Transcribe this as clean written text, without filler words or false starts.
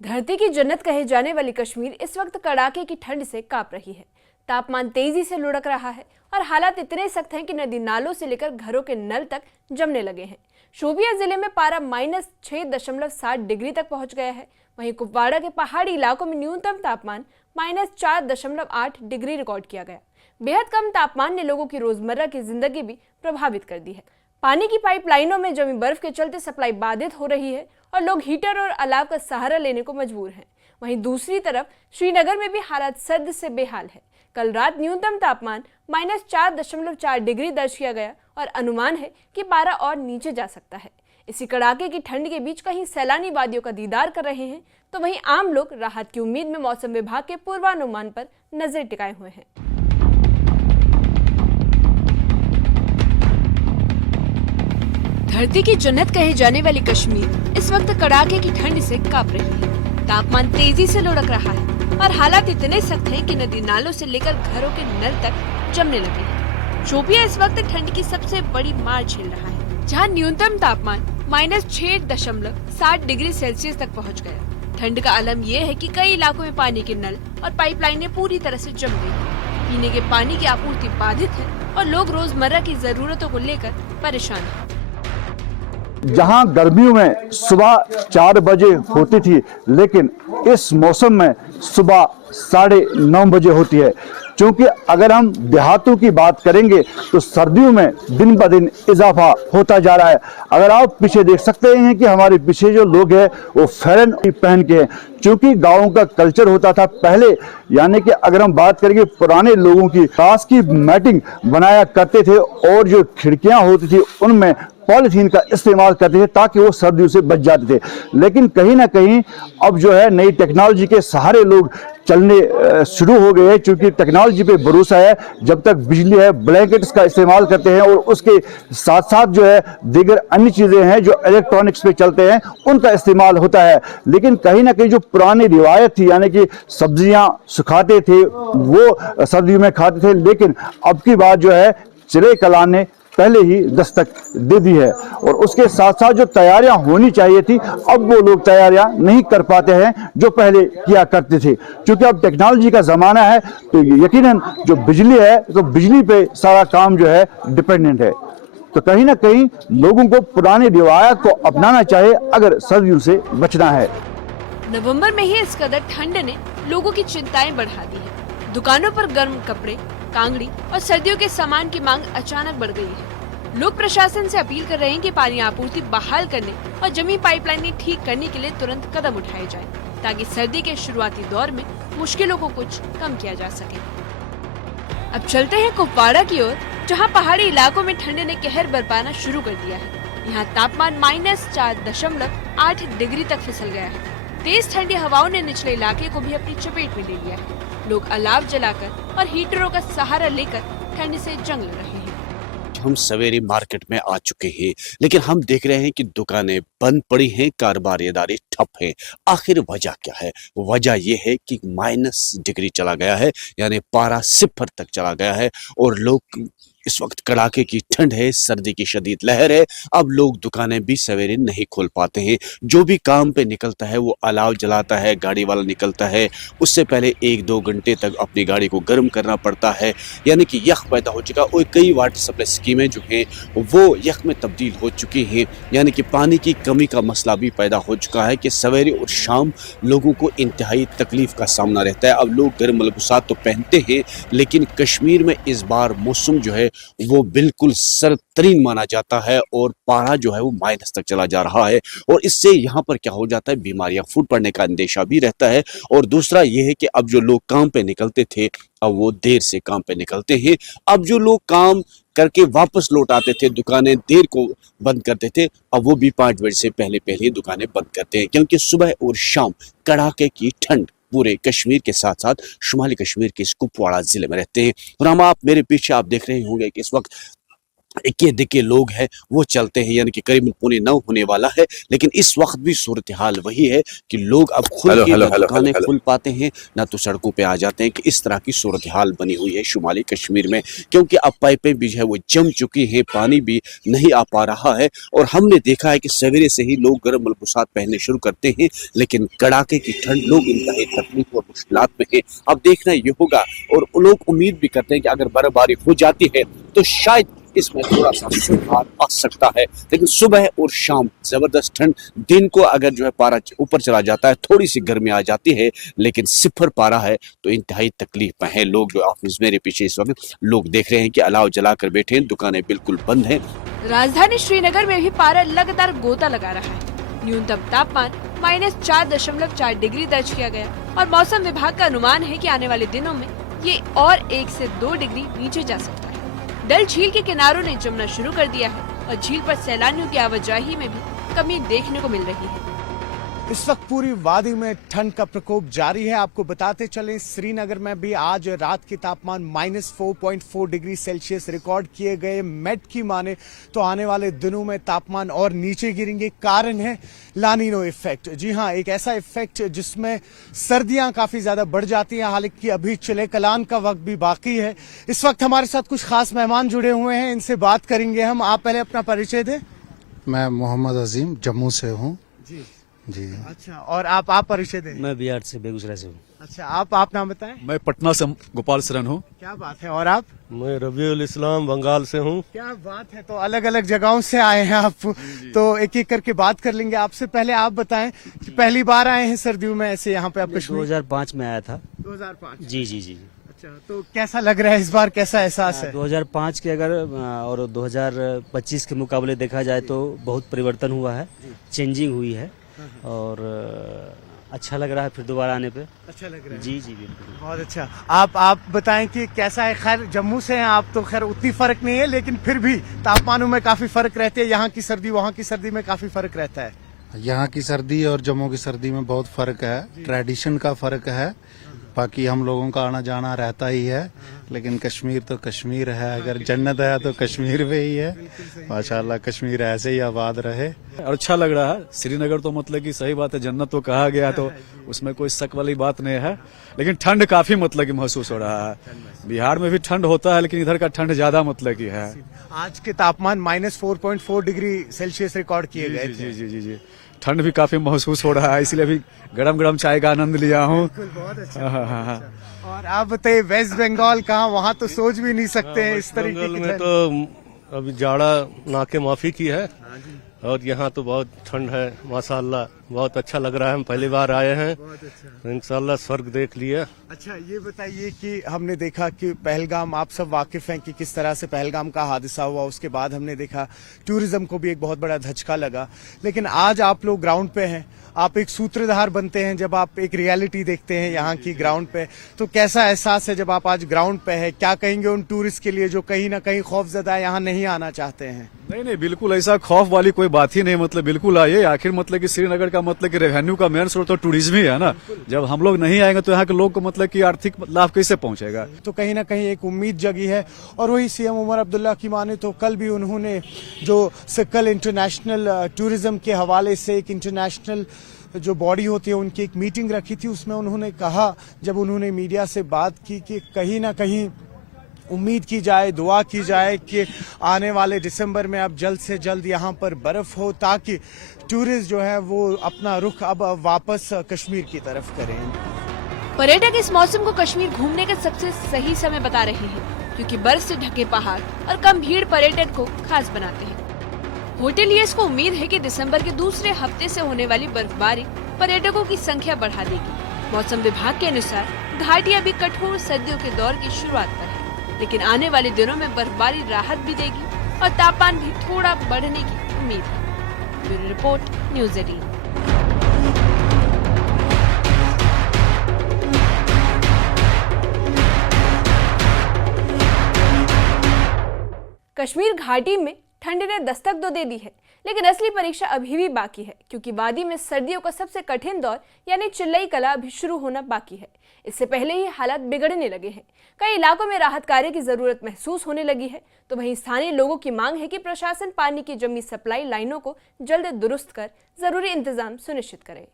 धरती की जन्नत कहे जाने वाली कश्मीर इस वक्त कड़ाके की ठंड से कांप रही है। तापमान तेजी से लुढ़क रहा है और हालात इतने सख्त हैं कि नदी नालों से लेकर घरों के नल तक जमने लगे हैं। शोपियां जिले में पारा -6.7 डिग्री तक पहुंच गया है। वहीं कुपवाड़ा के पहाड़ी इलाकों में न्यूनतम तापमान -4.8 डिग्री रिकॉर्ड किया गया। बेहद कम तापमान ने लोगों की रोजमर्रा की जिंदगी भी प्रभावित कर दी है। पानी की पाइपलाइनों में जमी बर्फ के चलते सप्लाई बाधित हो रही है और लोग हीटर और अलाव का सहारा लेने को मजबूर हैं। वहीं दूसरी तरफ श्रीनगर में भी हालात सर्द से बेहाल है। कल रात न्यूनतम तापमान -4.4 डिग्री दर्ज किया गया और अनुमान है कि पारा और नीचे जा सकता है। इसी कड़ाके की ठंड के बीच कहीं सैलानी वादियों का दीदार कर रहे हैं तो वहीं आम लोग राहत की उम्मीद में मौसम विभाग के पूर्वानुमान पर नजर टिकाए हुए हैं। धरती की जन्नत कहे जाने वाली कश्मीर इस वक्त कड़ाके की ठंड से कांप रही है। तापमान तेजी से लुढ़क रहा है और हालात इतने सख्त हैं कि नदी नालों से लेकर घरों के नल तक जमने लगे हैं। शोपियां इस वक्त ठंड की सबसे बड़ी मार झेल रहा है, जहां न्यूनतम तापमान -6.7 डिग्री सेल्सियस तक पहुंच गया। ठंड का आलम यह है कि कई इलाकों में पानी के नल और पाइपलाइनें पूरी तरह से जम गई हैं। पीने के पानी की आपूर्ति बाधित है और लोग रोजमर्रा की जरूरतों को लेकर परेशान हैं। जहां गर्मियों में सुबह 4 बजे होती थी, लेकिन इस मौसम में सुबह 9:30 बजे होती है। क्योंकि अगर हम देहातों की बात करेंगे तो सर्दियों में दिन ब दिन इजाफा होता जा रहा है। अगर आप पीछे देख सकते हैं कि हमारे पीछे जो लोग हैं वो फेरन पहन के हैं, क्योंकि गाँव का कल्चर होता था पहले। यानी कि अगर हम बात करेंगे पुराने लोगों की, घास की मैटिंग बनाया करते थे और जो खिड़कियां होती थी उनमें पॉलिथीन का इस्तेमाल करते थे ताकि वो सर्दियों से बच जाते थे। लेकिन कहीं ना कहीं अब जो है नई टेक्नोलॉजी के सहारे लोग चलने शुरू हो गए हैं, क्योंकि टेक्नोलॉजी पे भरोसा है। जब तक बिजली है, ब्लैंकेट्स का इस्तेमाल करते हैं और उसके साथ साथ जो है दीगर अन्य चीज़ें हैं जो इलेक्ट्रॉनिक्स पे चलते हैं, उनका इस्तेमाल होता है। लेकिन कहीं ना कहीं जो पुरानी रिवायत थी, यानी कि सब्जियां सुखाते थे वो सर्दियों में खाते थे, लेकिन अब की बात जो है चिरे कला ने पहले ही दस्तक दे दी है। और उसके साथ साथ जो तैयारियां होनी चाहिए थी, अब वो लोग तैयारियां नहीं कर पाते हैं जो पहले किया करते थे। क्योंकि अब टेक्नोलॉजी का ज़माना है तो यकीनन जो बिजली है तो बिजली पे सारा काम जो है डिपेंडेंट है। तो कहीं ना कहीं लोगों को पुरानी रिवायत को अपनाना चाहिए अगर सर्दियों से बचना है। नवंबर में ही इस कदर ठंड ने लोगों की चिंताएं बढ़ा दी है। दुकानों पर गर्म कपड़े, कांगड़ी और सर्दियों के सामान की मांग अचानक बढ़ गई है। लोग प्रशासन से अपील कर रहे हैं कि पानी आपूर्ति बहाल करने और जमी पाइपलाइनें ठीक करने के लिए तुरंत कदम उठाए जाएं, ताकि सर्दी के शुरुआती दौर में मुश्किलों को कुछ कम किया जा सके। अब चलते हैं कुपवाड़ा की ओर, जहां पहाड़ी इलाकों में ठंड ने कहर बरपाना शुरू कर दिया है। यहाँ तापमान -4.8 डिग्री तक फिसल गया है। तेज ठंडी हवाओं ने निचले इलाके को भी अपनी चपेट में ले लिया है। लोग अलाव जलाकर और हीटरों का सहारा लेकर ठंड से जंग लड़ रहे हैं। हम सवेरे मार्केट में आ चुके हैं, लेकिन हम देख रहे हैं कि दुकानें बंद पड़ी हैं, कारोबारी इदारे ठप हैं। आखिर वजह क्या है? वजह यह है कि -डिग्री चला गया है, यानी पारा 0 तक चला गया है और लोग इस वक्त कड़ाके की ठंड है, सर्दी की शदीद लहर है। अब लोग दुकानें भी सवेरे नहीं खोल पाते हैं। जो भी काम पे निकलता है वो अलाव जलाता है, गाड़ी वाला निकलता है, उससे पहले 1-2 घंटे तक अपनी गाड़ी को गर्म करना पड़ता है। यानी कि यख पैदा हो चुका और कई वाटर सप्लाई स्कीमें जो हैं वो यख में तब्दील हो चुकी हैं। यानी कि पानी की कमी का मसला भी पैदा हो चुका है कि सवेरे और शाम लोगों को इंतहाई तकलीफ का सामना रहता है। अब लोग गर्म मलबूसात तो पहनते हैं, लेकिन कश्मीर में इस बार मौसम जो है वो बिल्कुल सर्दतरीन माना जाता है और पारा जो है वो माइनस तक चला जा रहा है। और इससे यहाँ पर क्या हो जाता है, बीमारियां फूट पड़ने का अंदेशा भी रहता है। और दूसरा ये है कि अब जो लोग काम पे निकलते थे अब वो देर से काम पे निकलते हैं। अब जो लोग काम करके वापस लौट आते थे, दुकानें देर को बंद करते थे, अब वो भी 5 बजे से पहले पहले दुकानें बंद करते हैं, क्योंकि सुबह और शाम कड़ाके की ठंड पूरे कश्मीर के साथ साथ शुमाली कश्मीर के इस कुपवाड़ा जिले में रहते हैं। और हम आप मेरे पीछे आप देख रहे होंगे कि इस वक्त इक्के दिक्के लोग हैं वो चलते हैं, यानी कि करीबन 8:45 होने वाला है, लेकिन इस वक्त भी सूरत हाल वही है कि लोग अब खुद की ना दुकानें खुल पाते हैं ना तो सड़कों पे आ जाते हैं। कि इस तरह की सूरत हाल बनी हुई है शुमाली कश्मीर में, क्योंकि अब पाइपें भी जो है वो जम चुकी हैं, पानी भी नहीं आ पा रहा है। और हमने देखा है कि सवेरे से ही लोग गर्म मलबूसात पहनने शुरू करते हैं, लेकिन कड़ाके की ठंड, लोग इंतहाई तकलीफ और मुश्किलात में हैं। अब देखना ये होगा, और लोग उम्मीद भी करते हैं कि अगर बर्फबारी हो जाती है तो शायद इसमें थोड़ा सा सुधार आ सकता है। लेकिन सुबह और शाम जबरदस्त ठंड, दिन को अगर जो है पारा ऊपर चला जाता है, थोड़ी सी गर्मी आ जाती है, लेकिन सिफर पारा है तो इंतहाई तकलीफ में है लोग। जो ऑफिस मेरे पीछे इस वक्त लोग देख रहे हैं कि अलाव जलाकर बैठे हैं, दुकानें बिल्कुल बंद हैं। राजधानी श्रीनगर में भी पारा लगातार गोता लगा रहा है। न्यूनतम तापमान -4.4 डिग्री दर्ज किया गया और मौसम विभाग का अनुमान है कि आने वाले दिनों में ये और 1 से 2 डिग्री नीचे जा सकता है। डल झील के किनारों ने जमना शुरू कर दिया है और झील पर सैलानियों की आवाजाही में भी कमी देखने को मिल रही है। इस वक्त पूरी वादी में ठंड का प्रकोप जारी है। आपको बताते चलें, श्रीनगर में भी आज रात के तापमान -4.4 डिग्री सेल्सियस रिकॉर्ड किए गए। मेट की माने तो आने वाले दिनों में तापमान और नीचे गिरेंगे। कारण है लानिनो इफेक्ट। जी हाँ, एक ऐसा इफेक्ट जिसमें सर्दियां काफी ज्यादा बढ़ जाती हैं। हालांकि अभी चिले कलान का वक्त भी बाकी है। इस वक्त हमारे साथ कुछ खास मेहमान जुड़े हुए हैं, इनसे बात करेंगे हम। आप पहले अपना परिचय दें। मैं मोहम्मद अजीम जम्मू से हूँ। जी। अच्छा, और आप परिचय दें। मैं बिहार से, बेगूसराय से हूँ। अच्छा, आप नाम बताएं। मैं पटना से गोपाल शरण हूँ। क्या बात है। और आप? मैं रबीउल इस्लाम बंगाल से हूँ। क्या बात है। तो अलग अलग जगहों से आए हैं आप। तो एक एक करके बात कर लेंगे। आपसे पहले आप बताएं कि पहली बार आए हैं सर्दियों में ऐसे यहाँ पे आप कश्मीर? 2005 में आया था। 2005? जी जी जी। अच्छा, तो कैसा लग रहा है इस बार, कैसा एहसास है? 2005 के अगर और 2025 के मुकाबले देखा जाए तो बहुत परिवर्तन हुआ है, चेंजिंग हुई है और अच्छा लग रहा है फिर दोबारा आने पे। अच्छा लग रहा है। जी जी बिल्कुल। बहुत अच्छा। आप बताएं कि कैसा है। खैर जम्मू से हैं आप तो खैर उतनी फर्क नहीं है, लेकिन फिर भी तापमानों में काफी फर्क रहते हैं। यहाँ की सर्दी वहाँ की सर्दी में काफी फर्क रहता है। यहाँ की सर्दी और जम्मू की सर्दी में बहुत फर्क है, ट्रेडिशन का फर्क है। बाकी हम लोगों का आना जाना रहता ही है, लेकिन कश्मीर तो कश्मीर है। अगर जन्नत है तो कश्मीर में ही है। माशाल्लाह, कश्मीर ऐसे ही आबाद रहे। और अच्छा लग रहा है। श्रीनगर तो मतलब कि सही बात है, जन्नत तो कहा गया, तो उसमें कोई शक वाली बात नहीं है। लेकिन ठंड काफी मतलब की महसूस हो रहा है। बिहार में भी ठंड होता है, लेकिन इधर का ठंड ज्यादा मतलब की है। आज के तापमान -4.4 डिग्री सेल्सियस रिकॉर्ड किए गए थे। जी जी जी। ठंड भी काफी महसूस हो रहा है, इसलिए अभी गरम गरम चाय का आनंद लिया हूँ। बहुत अच्छा। और आप बताइए, वेस्ट बंगाल कहाँ, वहाँ तो सोच भी नहीं सकते हैं इस तरीके की में तो अभी जाड़ा नाके माफी की है और यहाँ तो बहुत ठंड है। माशाल्लाह, बहुत अच्छा लग रहा है। हम पहली बार आए हैं, इंशाल्लाह स्वर्ग देख लिया। अच्छा, ये बताइए कि हमने देखा कि पहलगाम, आप सब वाकिफ हैं कि किस तरह से पहलगाम का हादसा हुआ। उसके बाद हमने देखा टूरिज्म को भी एक बहुत बड़ा धचका लगा। लेकिन आज आप लोग ग्राउंड पे हैं, आप एक सूत्रधार बनते हैं जब आप एक रियलिटी देखते हैं यहाँ की ग्राउंड पे। तो कैसा एहसास है जब आप आज ग्राउंड पे है? क्या कहेंगे उन टूरिस्ट के लिए जो कहीं ना कहीं खौफजदा यहाँ नहीं आना चाहते हैं? नहीं, बिल्कुल ऐसा खौफ वाली कोई बात ही नहीं। मतलब बिल्कुल आइए। आखिर मतलब कि श्रीनगर का मतलब कि रेवेन्यू का मेन स्रोत तो टूरिज्म ही है ना। जब हम लोग नहीं आएंगे तो यहाँ के लोग को मतलब कि आर्थिक लाभ कैसे पहुंचेगा? तो कहीं ना कहीं एक उम्मीद जगी है। और वही सीएम उमर अब्दुल्ला की माने तो कल भी उन्होंने जो कल इंटरनेशनल टूरिज्म के हवाले से एक इंटरनेशनल जो बॉडी होती है उनकी एक मीटिंग रखी थी। उसमें उन्होंने कहा, जब उन्होंने मीडिया से बात की, कि कहीं ना कहीं उम्मीद की जाए, दुआ की जाए कि आने वाले दिसंबर में अब जल्द से जल्द यहाँ पर बर्फ हो, ताकि टूरिस्ट जो है वो अपना रुख अब वापस कश्मीर की तरफ करें। पर्यटक इस मौसम को कश्मीर घूमने का सबसे सही समय बता रहे हैं, क्योंकि बर्फ से ढके पहाड़ और कम भीड़ पर्यटन को खास बनाते हैं। होटेलियर्स को उम्मीद है कि दिसंबर के दूसरे हफ्ते से होने वाली बर्फबारी पर्यटकों की संख्या बढ़ा देगी। मौसम विभाग के अनुसार घाटी अभी कठोर सर्दियों के दौर की शुरुआत पर है, लेकिन आने वाले दिनों में बर्फबारी राहत भी देगी और तापमान भी थोड़ा बढ़ने की उम्मीद है। Bureau report, news 18। कश्मीर घाटी में ठंड ने दस्तक तो दे दी है, लेकिन असली परीक्षा अभी भी बाकी है, क्योंकि वादी में सर्दियों का सबसे कठिन दौर यानी चिल्लई कला अभी शुरू होना बाकी है। इससे पहले ही हालात बिगड़ने लगे हैं। कई इलाकों में राहत कार्य की जरूरत महसूस होने लगी है, तो वहीं स्थानीय लोगों की मांग है कि प्रशासन पानी की जमी सप्लाई लाइनों को जल्द दुरुस्त कर जरूरी इंतजाम सुनिश्चित करे।